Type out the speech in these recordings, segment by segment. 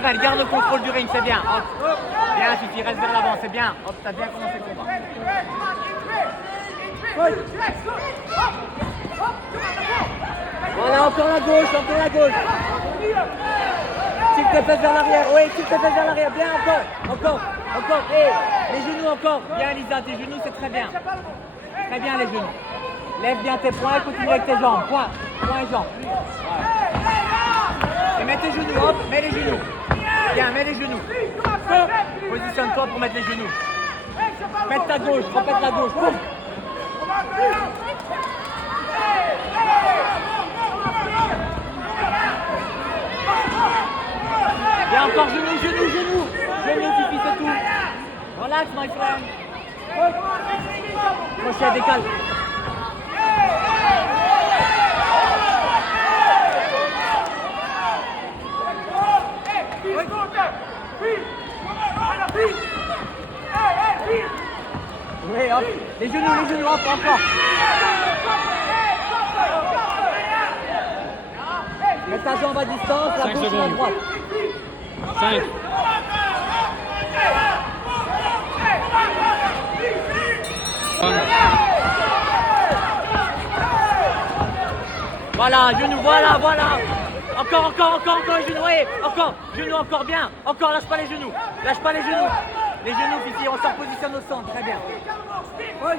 naturel, garde le contrôle du ring, c'est bien. Hop. Bien, Fifi, reste vers l'avant, c'est bien. Hop, t'as bien commencé le combat. Voilà, encore la gauche, encore la gauche. Tire tes fesses vers l'arrière, oui, tire tes fesses vers l'arrière, bien, encore. Hey, les genoux encore. Bien, Lisa, tes genoux, c'est très bien. Très bien, les genoux. Lève bien tes poings et continue avec tes jambes. Poings et jambes. Ouais. Et mets tes genoux, hop, mets les genoux. Bien, mets les genoux. Positionne-toi pour mettre les genoux. Répète ta gauche, répète la gauche. Boum. Bien, encore genoux, Fifi, c'est tout. Relax, my friend. Crochet, décale. Oui, hop. Les genoux, hop, encore. Mets ta jambe à distance, la gauche et la droite. 5. Voilà, genoux, voilà. Encore les genoux, oui, genoux, encore bien. Encore, lâche pas les genoux. Les genoux, Fifi, on se repositionne au centre, très bien. Oui.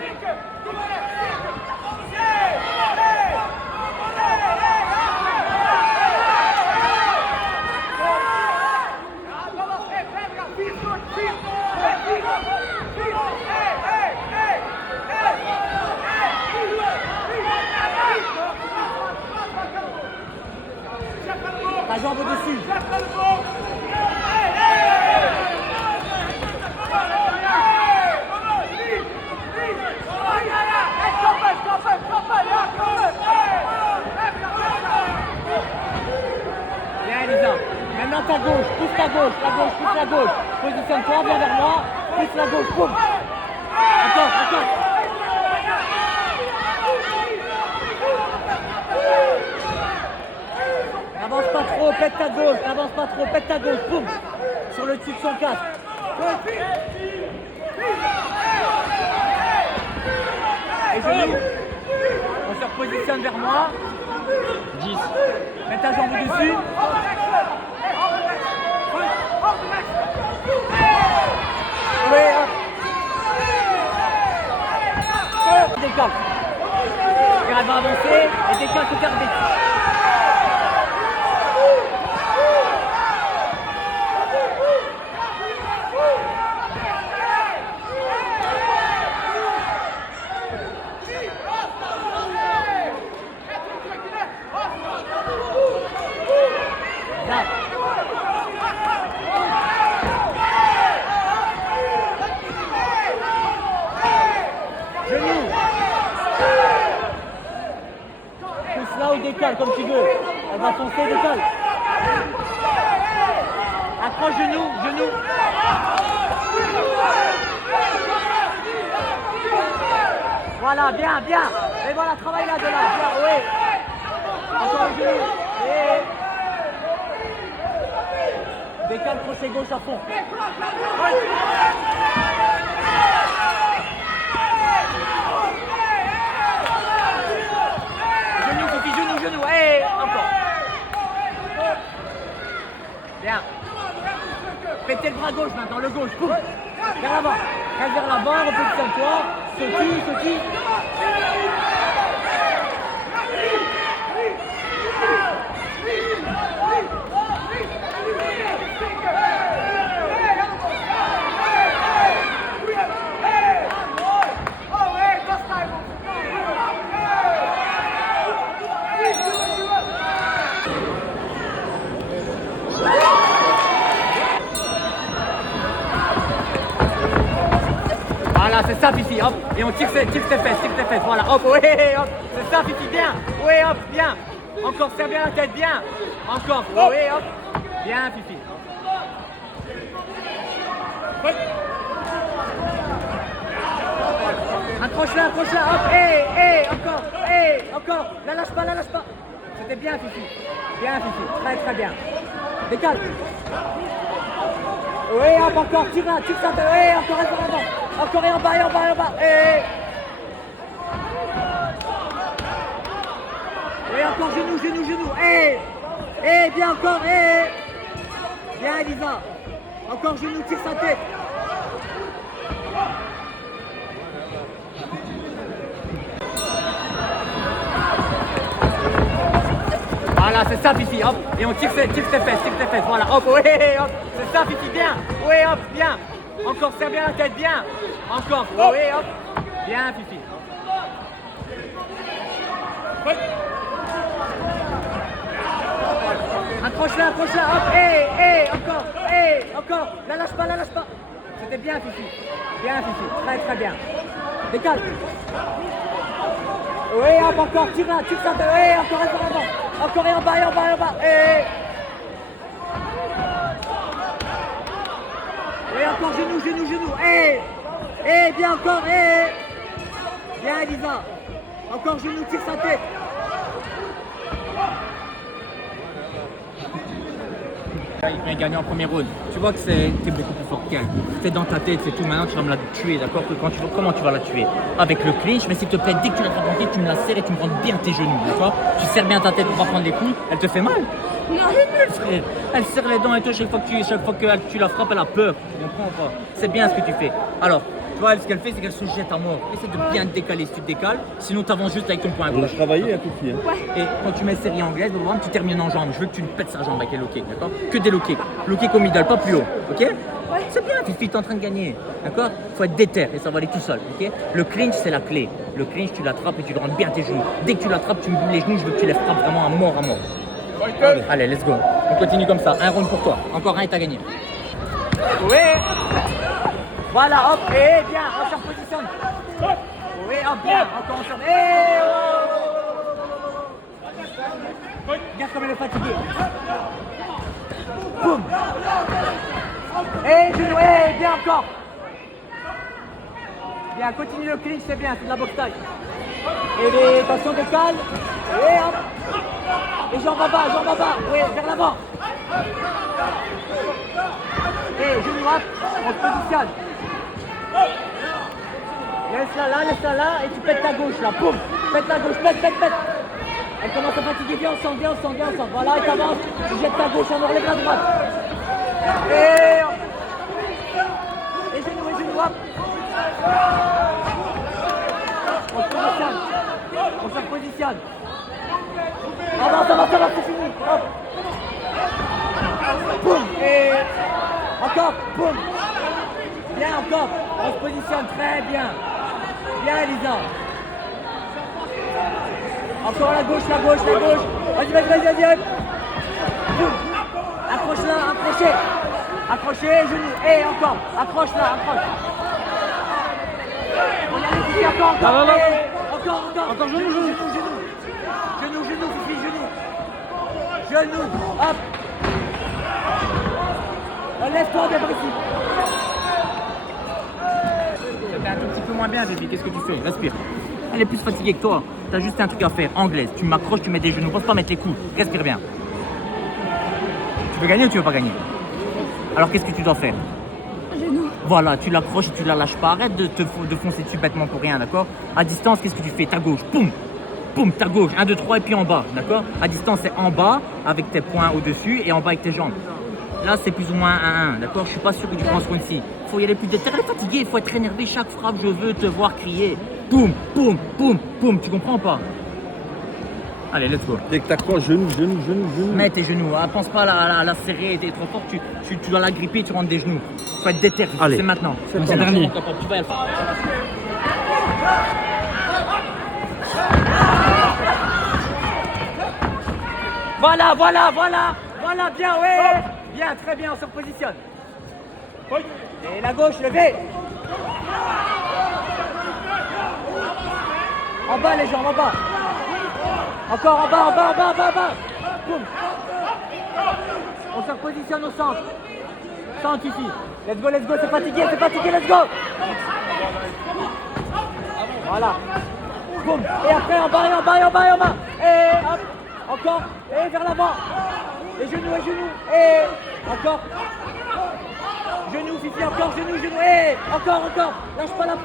Ta jambe au-dessus. Bien, Elisa. Maintenant ta gauche, pousse la gauche. Positionne-toi, viens vers moi. Pousse la gauche, boum. Encore. N'avance pas trop, pète ta gauche, boum. Sur le dessus de son casque. Les genoux. On se repositionne vers moi. 10. Mets ta jambe au-dessus. Oui, hop. Décale. Elle va avancer et décale tout arbitre. Genoux. Pousse là ou décale comme tu veux. Elle va foncer, décale. Accroche genoux. Voilà, bien. Et voilà, travaille là, de là. Bien, oui. Encore le genou. Décale, crochet gauche à fond. Genoux. Hey, encore. Bien. Pétez le bras gauche maintenant, le gauche. Boum. Vers l'avant. Reste vers l'avant, repositionne-toi. Sautille. Voilà, c'est ça, Fifi, hop, et on tire tes fesses, voilà, hop, oui, hop, c'est ça, Fifi, bien, oui, hop, bien, encore, serre bien la tête, bien, encore, oui, hop, bien, Fifi. Oui. Accroche-la, hop, encore, la lâche pas, c'était bien, Fifi, très bien. Décale. Oui, hop, encore, tire là, tire ça. Oui, encore, reste en avant. Encore, et en bas, et en bas, et en bas. Et encore, genou, genou, genou. Bien encore, Bien, Elisa. Encore, genou, tire sa tête. Voilà, c'est ça, Fifi, hop, et on tire tes fesses, voilà, hop, oui, hop, c'est ça, Fifi, bien, oui, hop, bien, encore, serre bien la tête, bien, encore, oui, hop, bien, Fifi. Accroche-la, hop, encore, la lâche pas, c'était bien, Fifi, très, très bien, décale. Oui, hop, encore, tire ça, oui, encore, reste en avant. Encore, et en bas, et en bas, et en bas. Et encore, genou. Bien encore, Bien, Elisa. Encore, genou, tire sa tête. Il vient gagner en premier round. Tu vois que t'es beaucoup plus fort qu'elle. C'est dans ta tête, c'est tout. Maintenant, tu vas me la tuer, d'accord? Comment tu vas la tuer? Avec le clinch, mais s'il te plaît, dès que tu l'attrapes en pied, tu me la serres et tu me prends bien tes genoux, d'accord? Tu serres bien ta tête pour pas prendre des coups. Elle te fait mal? Non, elle serre les dents et tout. Chaque fois que tu la frappes, elle a peur. Tu comprends ou pas? C'est bien ce que tu fais. Alors, tu vois, ce qu'elle fait, c'est qu'elle se jette à mort. Essaie de bien te décaler si tu te décales. Sinon, tu avances juste avec ton poing à On a gauche. travaillé un tout petit. Hein. Et quand tu mets série anglaise, tu termines en jambe. Je veux que tu pètes sa jambe avec les low kicks, d'accord? Que des low kicks. Low kicks au middle, pas plus haut, ok? Ouais. C'est bien, Fifi, t'es en train de gagner, d'accord? Faut être déter et ça va aller tout seul, ok? Le clinch, c'est la clé. Le clinch, tu l'attrapes et tu rentres bien tes genoux. Dès que tu l'attrapes, tu me boules les genoux, je veux que tu les frappes vraiment à mort. Allez, let's go. On continue comme ça. Un round pour toi. Encore un et t'as gagné. Oui. Voilà, hop, et bien, on se repositionne. Oui, hop, bien, encore on se regarde comme elle est fatiguée. Boum. Et genou, bien encore. Bien, continue le clinch, c'est bien, c'est de la boxe taille. Et attention, décale. Et hop. Et jambes en bas, oui, vers l'avant. Et genou hop, on se positionne. Laisse-la là, et tu pètes ta gauche là, boum. Pète la gauche, pète. Elle commence à fatiguer, viens ensemble. Voilà, et t'avances, tu jettes ta gauche, on relève la droite. Et genou hop. On se repositionne. Avance, c'est fini. Hop. Boum. Et encore, boum. Bien encore. On se positionne très bien. Bien, Elisa. Encore la gauche. Vas-y. Boum. Accroche-la, accrochez, genou. Et encore. Accroche-la. On y allait, encore. Encore, genou. Genou, Fifi, genou, hop. Lève-toi, Gabriel. C'était un tout petit peu moins bien, Fifi. Qu'est-ce que tu fais? Respire. Elle est plus fatiguée que toi. T'as juste un truc à faire. Anglaise. Tu m'accroches, tu mets des genoux. Pense pas mettre les coups. Respire bien. Tu veux gagner ou tu veux pas gagner? Alors qu'est-ce que tu dois faire? Genou. Voilà, tu l'accroches et tu la lâches pas. Arrête de foncer dessus bêtement pour rien, d'accord? À distance, qu'est-ce que tu fais? Ta gauche, poum, ta gauche, 1, 2, 3 et puis en bas, d'accord? À distance, c'est en bas avec tes poings au-dessus et en bas avec tes jambes. Là, c'est plus ou moins 1-1, d'accord? Je suis pas sûr que tu prends ce point-ci. Faut y aller plus déter. Elle est fatiguée, il faut être énervé chaque frappe. Je veux te voir crier. Poum, tu comprends pas? Allez, let's go. Dès que t'accroches, genou. Mets tes genoux, hein. Pense pas à la serrer, t'es trop fort, tu dois la gripper, tu rentres des genoux. Faut être déter, c'est maintenant. C'est le dernier. Tu vas y aller. Voilà, bien, ouais. Bien, très bien, on se repositionne. Et la gauche, levée. En bas, les jambes, en bas. Encore en bas. Boum. On se repositionne au centre. Centre ici. Let's go, c'est fatigué, let's go. Voilà. Boum. Et après, en bas. Et hop. Encore. Et vers l'avant. Les genoux, les genoux. Et encore. Genoux, Fifi, encore, genoux, genoux. Et encore. Lâche pas la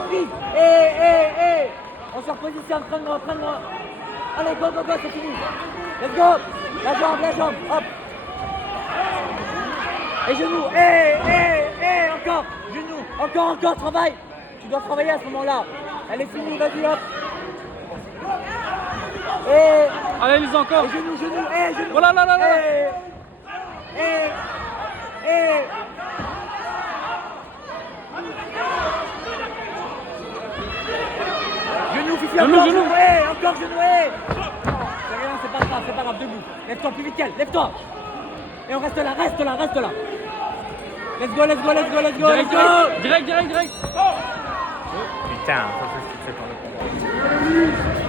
prise. Et. On se repositionne, prends-moi. Allez, go, c'est fini. Let's go. La jambe, hop. Et genoux, encore. Genoux, encore, travaille. Tu dois travailler à ce moment-là. Elle est finie, vas-y, hop. Et Allez, les encore. et genoux. Voilà, là. Et. Genoux, Fifi, encore Genoux. encore genoux, C'est rien, c'est pas grave, debout. Lève-toi plus vite qu'elle, lève-toi. Et on reste là. Let's go. Direct. Putain, ça c'est pour le combat.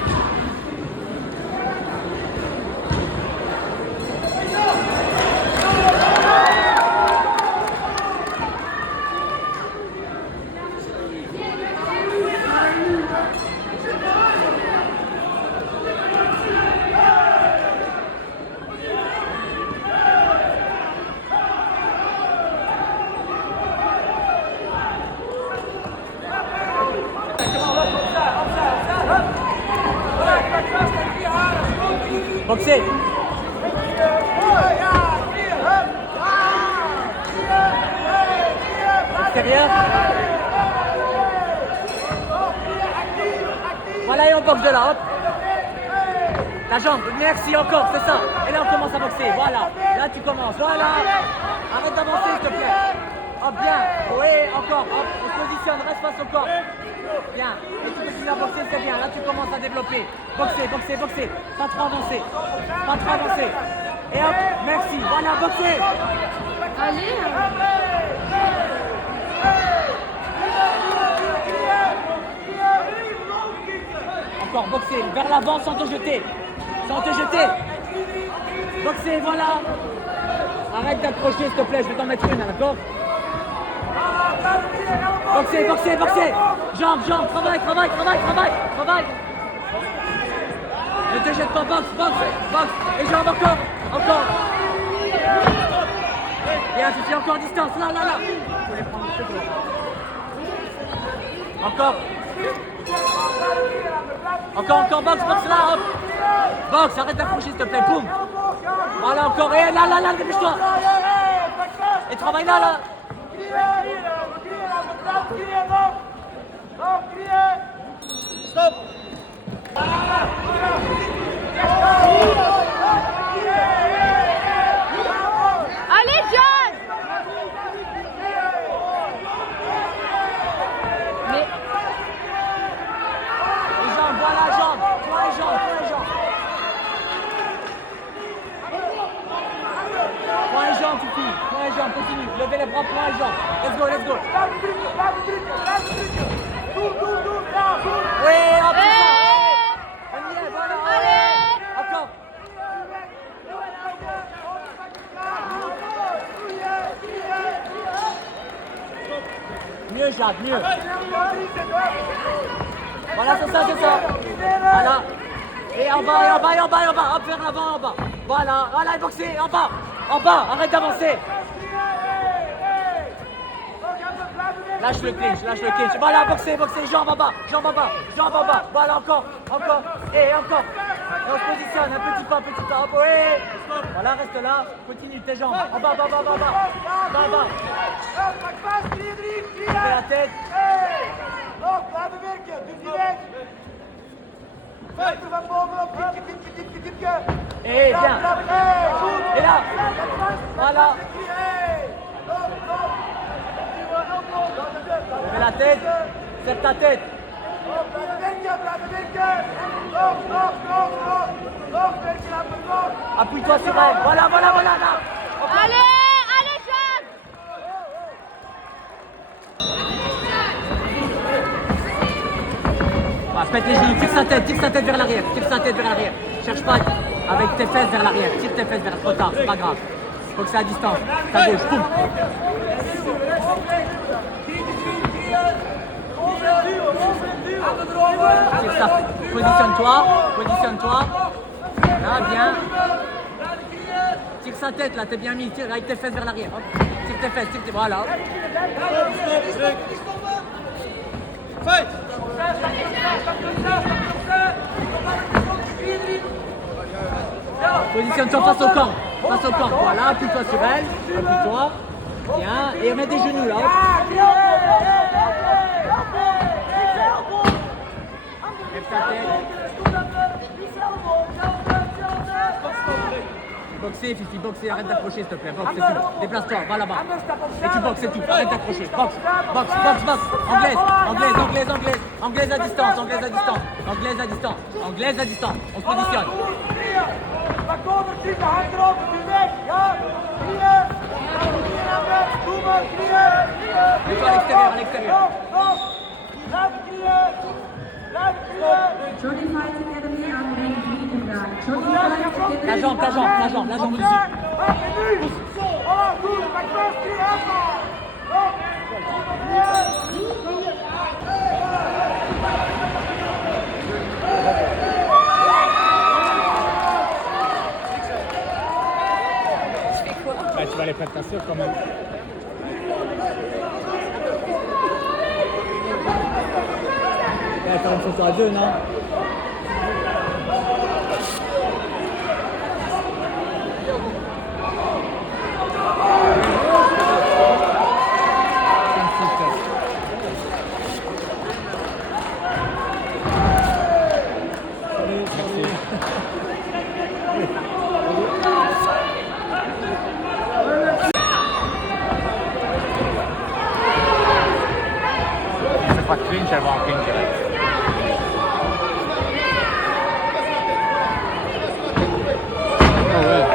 Boxer. Extérieur. Voilà, et on boxe de là, hop. La jambe, merci encore, c'est ça. Et là on commence à boxer, voilà. Là tu commences, voilà. Arrête d'avancer s'il te plaît. Hop, bien. Oui, encore, hop, on se positionne, reste face au corps. Bien. Et tu continues à boxer, c'est bien. Là tu commences à développer. Boxer. Pas trop avancer. Et hop, merci. Voilà, boxer. Allez. Encore boxer, vers l'avant sans te jeter. Boxer, voilà. Arrête d'accrocher s'il te plaît, je vais t'en mettre une, d'accord? Boxer. Jambe, travaille. Ne te jette pas, boxe. Et jambe encore. Bien, tu fais encore distance, là. Encore, boxe là, hop. Boxe, arrête d'accrocher s'il te plaît, boum. Voilà, encore, et là, dépêche-toi. Et travaille là. Stop. Allez, John. Mais Les jambes, voilà, jambes. Toi les jambes. Point les jambes, Fifi. Continue. Levez les bras, point les jambes. Let's go. Oui, hop, c'est ça. On y est, voilà. Allez. Encore. Mieux, Jade, mieux. Voilà, c'est ça. Voilà. Et en bas. Hop, vers l'avant, en bas. Voilà, et boxer, en bas. Arrête d'avancer. Lâche le clinch. Voilà, boxer, jambe en bas. Voilà, encore. Et encore. Et on se positionne, un petit pas. Hop, ouais. Voilà, reste là. Continue tes jambes. En bas. Levez la tête. Et bien. Et là. Voilà. Levez la tête. Serre ta tête. Appuie-toi sur elle. Voilà, là. allez, John. Pète les genoux, tire sa tête vers l'arrière. Cherche pas avec tes fesses vers l'arrière. Tire tes fesses vers trop tard, c'est pas grave. Faut que c'est à distance. Ta gauche, boum. Tire ça. Positionne-toi. Là, bien. sa tête là, t'es bien mis, tire avec tes fesses vers l'arrière. Hop. Tire tes fesses, voilà. Fight. Positionne-toi face au camp. Face au camp. Voilà, appuie-toi sur elle. Appuie-toi. Bien. Et remets des genoux là. Lève ta tête. Boxer, Fifi, boxer, arrête d'accrocher s'il te plaît. Boxe, c'est tout. Déplace-toi, va là-bas. Et tu boxes, c'est tout. Arrête d'accrocher. Boxe, boxe, boxe, boxe. Anglaise, anglaise, anglaise, anglaise. Anglaise à distance, anglaise à distance. Anglaise à distance. Anglaise à distance. On se positionne. Mets-toi à l'extérieur, à l'extérieur. La jambe, la jambe, la jambe, la jambe dessus. Bah, tu vas les faire tasser quand même. Il va faire une photo à deux, non? C'est pas cringe, elle va en cringe direct. Oh ouais.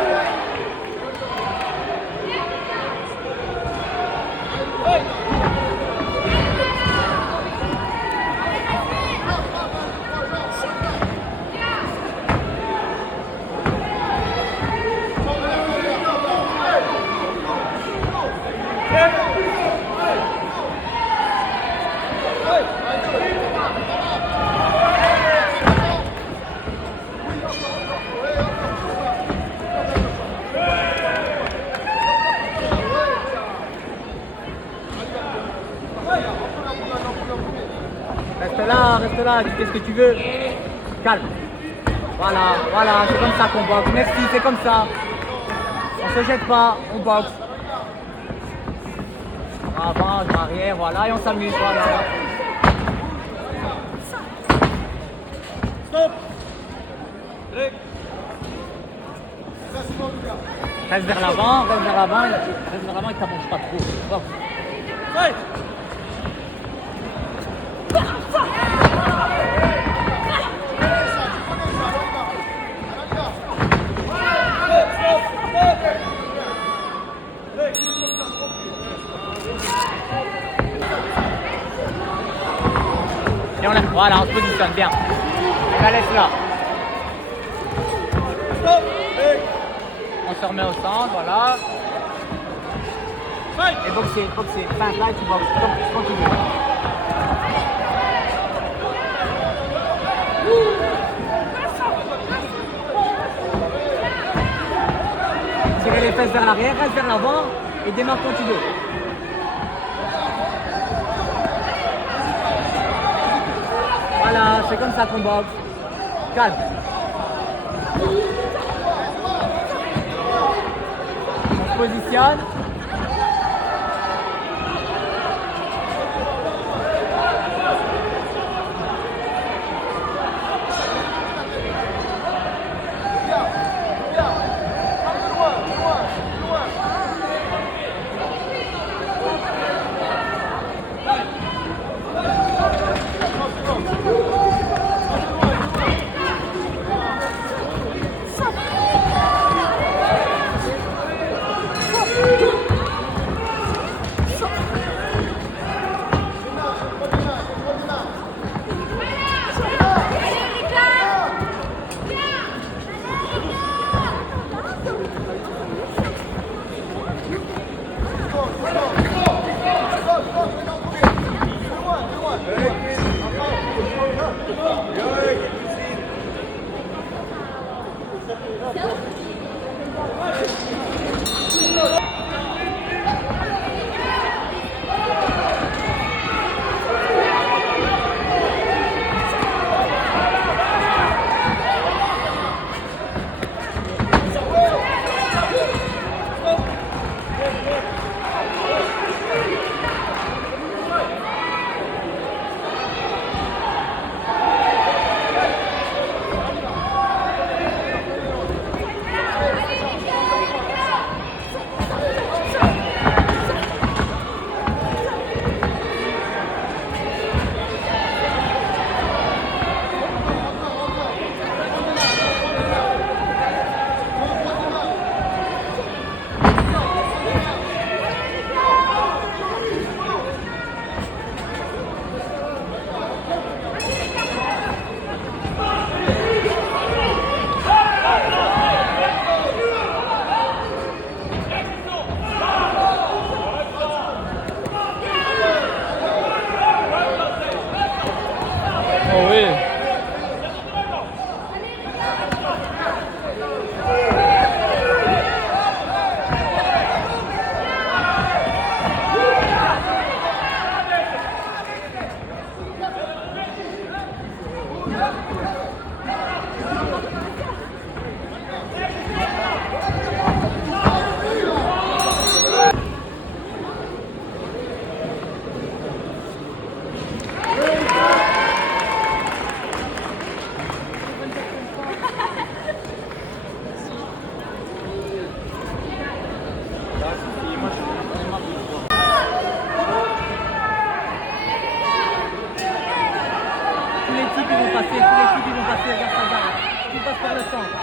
Reste là, tu fais ce que tu veux. Calme. Voilà, voilà, c'est comme ça qu'on boxe. Merci, c'est comme ça. On se jette pas, on boxe. Avant, arrière, voilà, et on s'amuse, voilà. Stop. Reste vers l'avant, reste vers l'avant, et t'approches pas trop. Boxe. Fight. Et voilà, on se positionne bien. On la laisse là. On se remet au centre, voilà. Et boxer, boxer. Enfin, là, tu boxes. Continue. Tirez les fesses vers l'arrière, reste vers l'avant et démarre quand tu veux. Voilà, c'est comme ça qu'on boxe. Calme. On se positionne. Tous les types ils vont passer, regarde ça, regarde. Tout passe par le centre.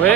Oui.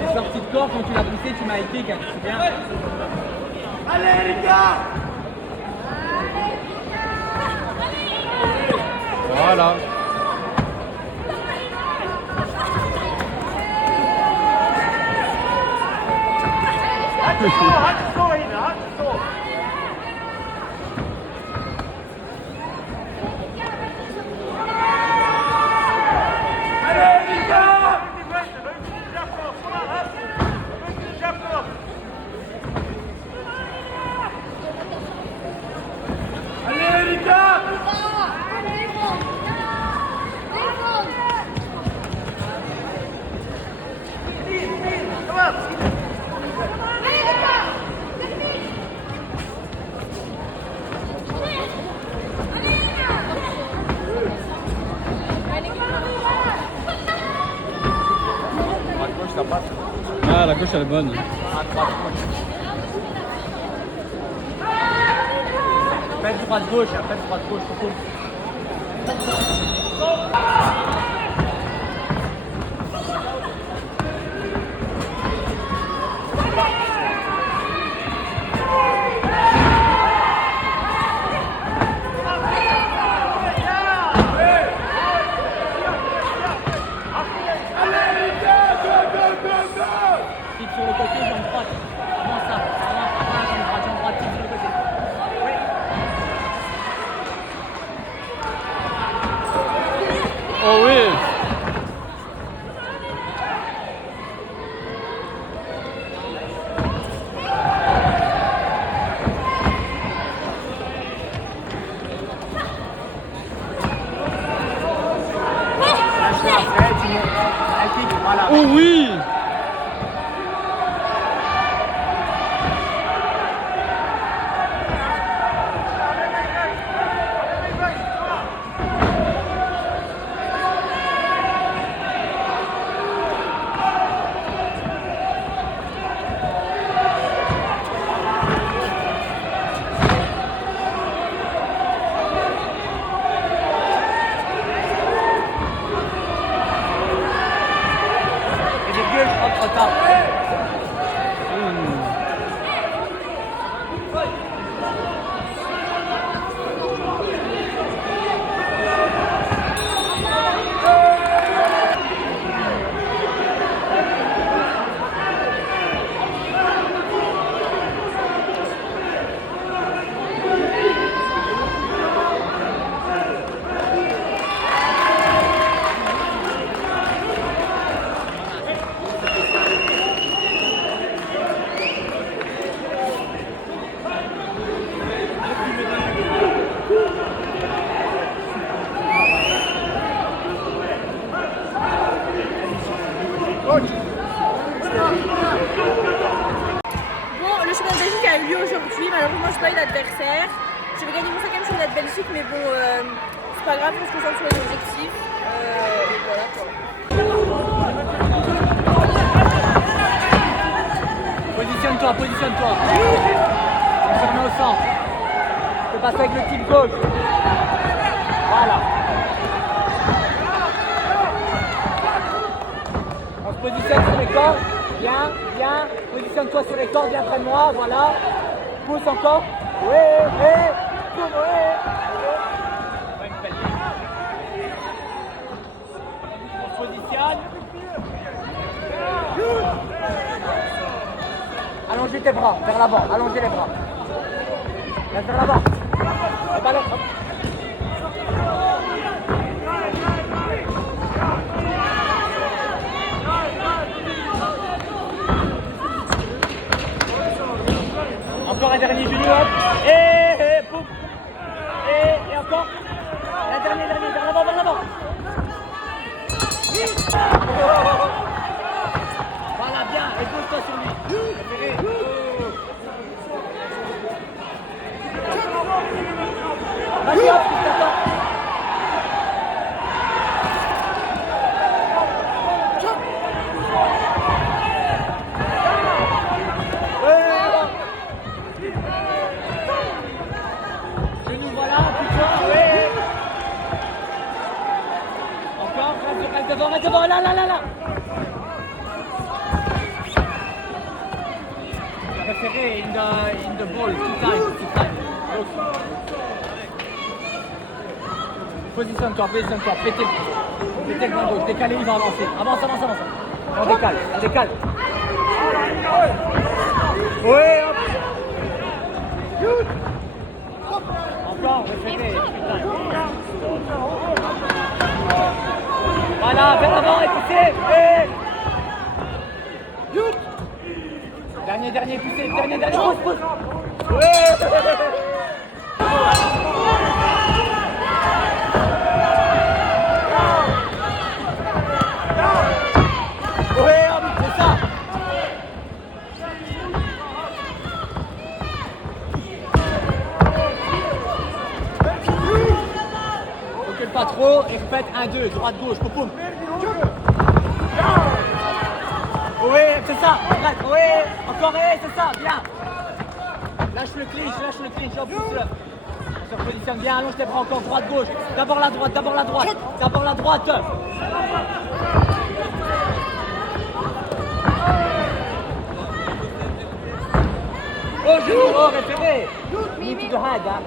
Les sorties de corps, quand tu l'as poussé, tu m'as été, tu te souviens? Allez les gars! Voilà. Ah, la gauche elle est bonne. Faites droite-gauche, faites droite-gauche, faut sur le côté, jambe droite. Comment ça? Jambe droite, sur le côté. Oui. championnat de Belgique a eu lieu aujourd'hui. Malheureusement, je n'ai pas eu d'adversaire. Je vais gagner mon 5e championnat de Belgique, mais bon, c'est pas grave, on se concentre sur les objectifs. Et voilà quoi. Positionne-toi, positionne-toi. On se remet au centre. Tu peux passer avec le type gauche. Voilà. On se positionne sur les cordes. Bien, bien. Positionne-toi sur les cordes, bien près de moi. Voilà. Pousse encore. Oui, oui. Tourne, oui. On se positionne. Allongez tes bras, vers l'avant, allongez les bras. Vers l'avant. Le ballon. Hop. Encore un dernier genou, hop. Et boum. Et encore. Un dernier, vers l'avant, vers l'avant. Voilà, bien, et pose-toi sur lui. Vas-y, hop, tu t'attends. Genou, voilà, putain, oui. Encore, reste devant, là. Préféré in the ball, two times. Positionne-toi, pétez le bras gauche, décalez, il va avancer. Avance. On décale. Oui, hop. Encore, préféré, putain. Voilà, vers l'avant et poussez. Dernier, poussez, pousse. Ouais. C'est ça. Recule pas trop et répète 1-2, droite-gauche, poum. Oui, c'est ça, arrête, oui, encore, c'est ça, bien. Lâche le clinch, hop, pousse-le. On se repositionne bien, allonge tes bras encore, droite-gauche. D'abord la droite. Oh, genou, référé. Knee to the head, hein.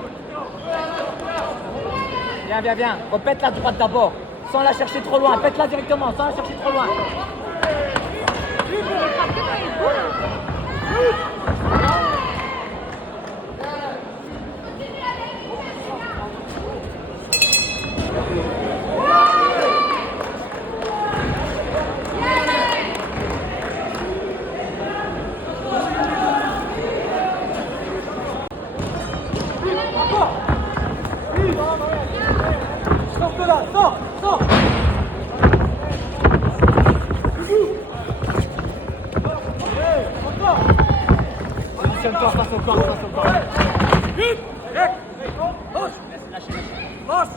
Bien. Repète la droite d'abord, sans la chercher trop loin. Pète-la directement, sans la chercher trop loin. Sors. Positionne-toi face au corps. Lâche.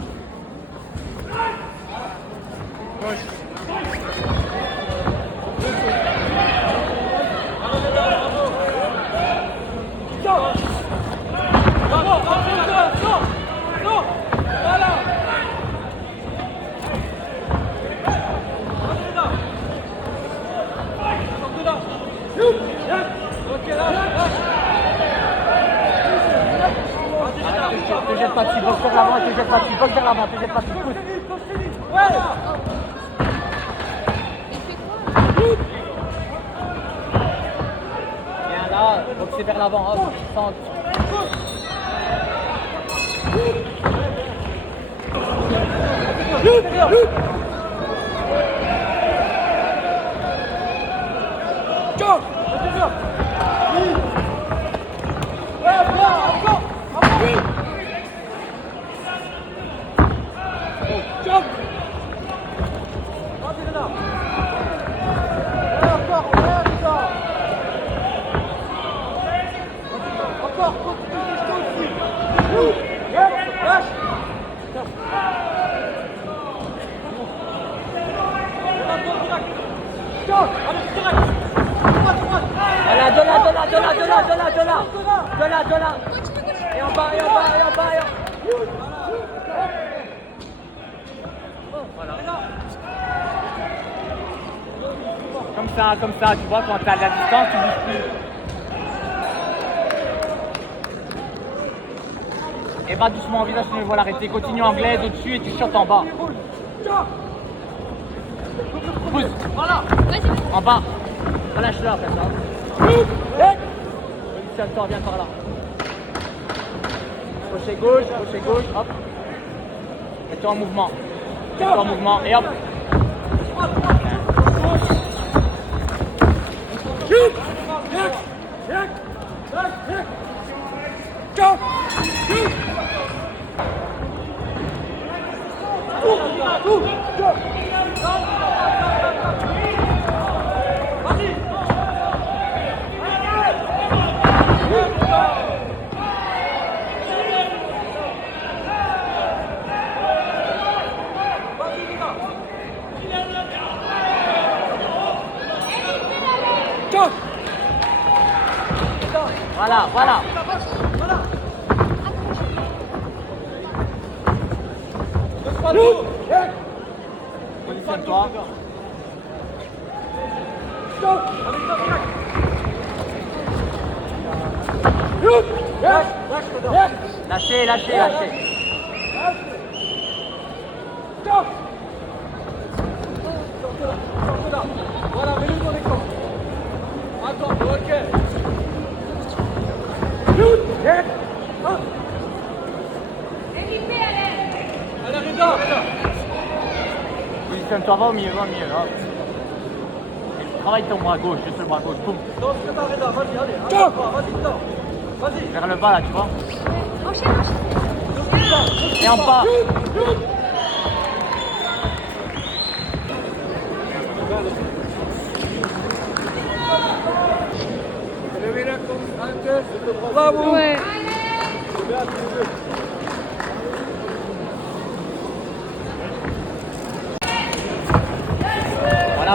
Te jette pas dessus, boxe vers l'avant, te jette pas dessus, pousse. Bien là, boxer vers l'avant, hop, centre. encore, continue, je aussi. Lâche. Voilà, de là. Et en bas. Voilà. Comme ça, tu vois, quand tu as de la distance, tu bouges plus. Et va doucement, visage sur le voile arrêté, continue anglaise au-dessus et tu shootes en bas. Pousse. Voilà. En bas. Relâche-le après ça. Positionne-toi, viens par là. Crochet gauche, hop. Mets-toi en mouvement. Et hop. Voilà. Positionne-toi. Lâchez. Voilà, mets-le dans les camps. Attends, ok. Allez, Reda. Positionne-toi, va au milieu. Hop. Travaille ton bras gauche, juste le bras gauche. Boum. Non, c'est pas Reda, vas-y, allez. Vas-y, dedans. Vas-y. Vers le bas là, tu vois. Enchaîne. Et en bas. Bravo. Ouais.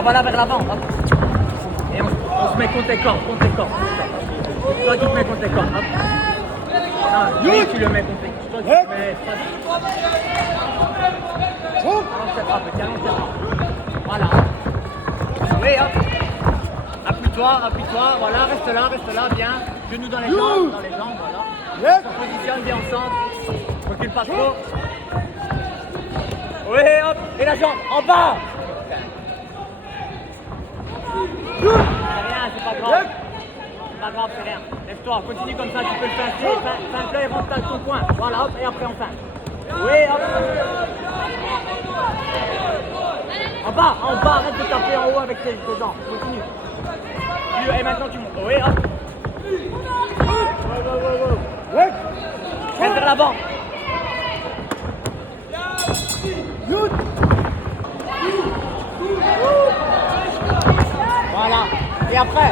Voilà, vers l'avant. Hop. Et on se met contre tes corps. Toi, tu te mets contre tes corps. Hop. Non, lui, tu le mets contre tes corps. Toi, tu le mets. Allonge-toi. Voilà. Oui, hop. Appuie-toi. Voilà, reste là, bien. Genoux dans les jambes, voilà. On se positionne bien au centre. Recule pas trop. Oui, hop. Et la jambe, en bas. C'est rien, c'est pas grave. C'est rien. Lève-toi, continue comme ça, tu peux le faire. Fais un plat et rentre dans ton coin. Voilà, hop, et après on feinte. Oui, hop. En bas, arrête de taper en haut avec tes jambes. Continue. Et maintenant tu montes. Oui, hop. Reste vers l'avant. Voilà. Et après,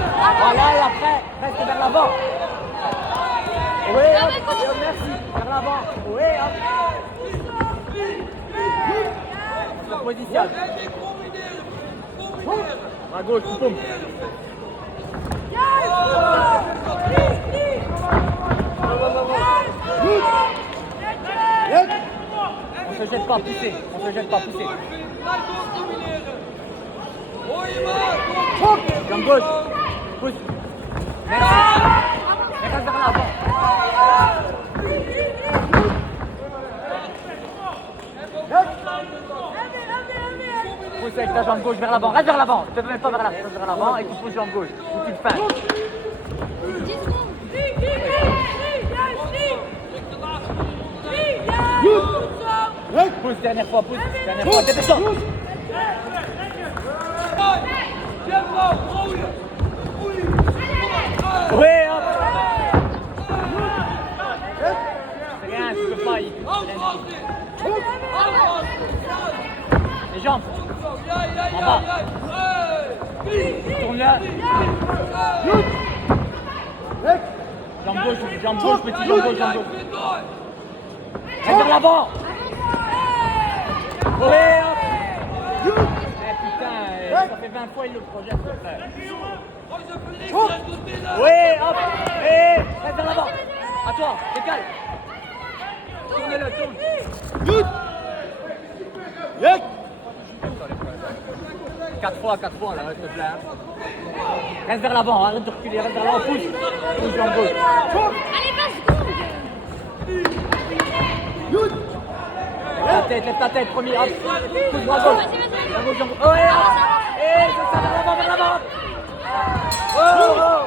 reste vers l'avant. Oui, hop. Merci. Vers l'avant. Oui, hop. On se positionne. À gauche, boum. On se jette pas, pousser. Jambe gauche. Pousse. Merci. Et reste vers l'avant. Pousse avec ta jambe gauche vers l'avant. Reste vers l'avant. Ne te mets pas vers l'avant. Reste vers l'avant et tu pousses jambe gauche. Ou tu le fais. 10 secondes. Pousse, dernière fois. Dépêche-toi. Oui, hop. C'est rien, tu peux pas. Les jambes. En bas. Tourne-le. Jambe gauche, petit, jambe gauche, jambe gauche. Reste vers l'avant. Ouais, hop. Eh putain, ça fait 20 fois il le projette, ce frère. Oui, hop. Et reste vers l'avant. À toi, décale. Tournez-le, tourne. 4 fois, là, s'il te plaît. Reste vers l'avant, arrête de reculer, reste vers l'avant, pousse. Pousse jambe gauche. Allez, vas-y, Lève ta tête, premier, hop. Pousse droit gauche. Jambe gauche, jambe gauche. Oh, et hop. Et c'est ça, vers l'avant. Oh, oh.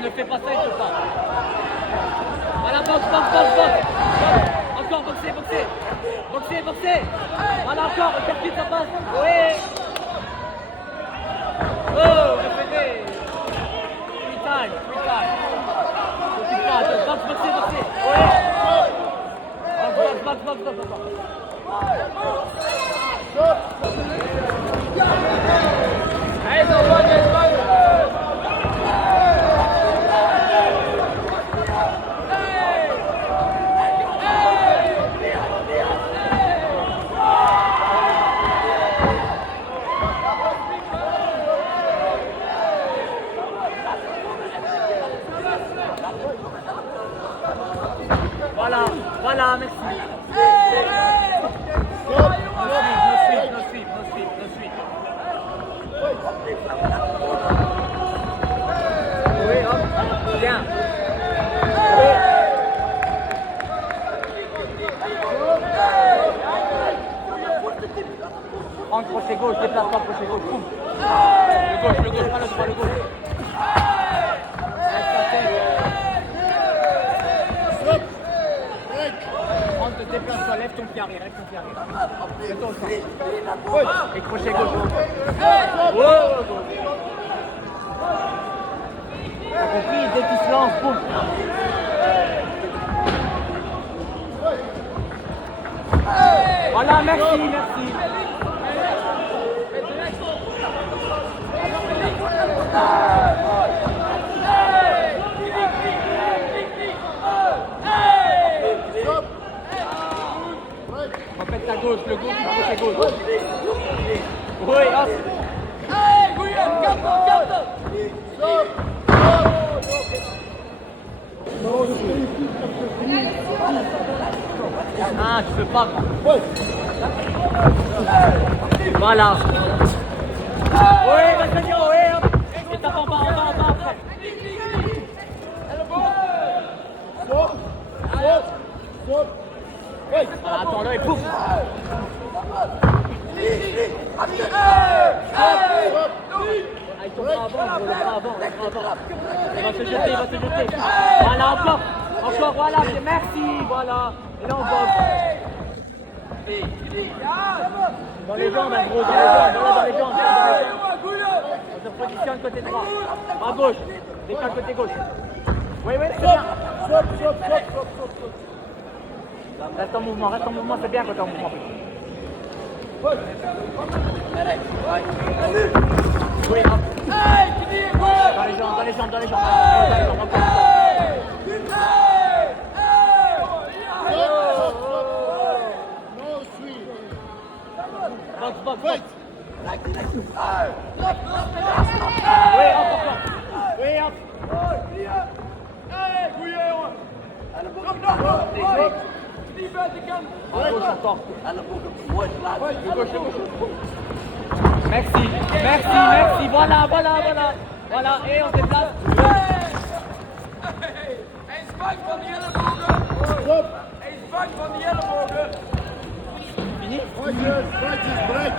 Ne fais pas ça, il te pas. Voilà, boxe. Encore, boxer. Voilà, encore, percute, ça passe. Oui. Oh, répétez. Free time. Boxer. Oui. Boxe. Allez, ça va. Voilà, merci. No sweep. Oui, hop, bien. Entre crochet gauche, déplace-toi, crochet gauche, boum. Le gauche, pas le droit, le gauche. Déplace-toi, lève ton pied arrière. Lève-toi au centre. Et crochet gauche. T'as compris, dès qu'il se lance, boum. Voilà, merci. Répète ta gauche, le gauche, crochet gauche. Oui, hop. Ah, tu peux pas. Voilà. Oui, vas-y, hop. Et tape en bas après. Attends-le et pouf. Avec ton bras avant, le bras avant. Il va se jeter. Voilà, encore, voilà, merci, voilà. Et là on boxe. Dans les jambes, hein, gros, dans les jambes, dans les jambes. On se positionne côté droit. À gauche. Décale côté gauche. Oui, c'est bien. Reste en mouvement, c'est bien quand t'es en mouvement. Oui, hop. Dans les jambes. Box. Oui, hop. Merci. Voilà. Voilà, et on se déplace. Fini? Break.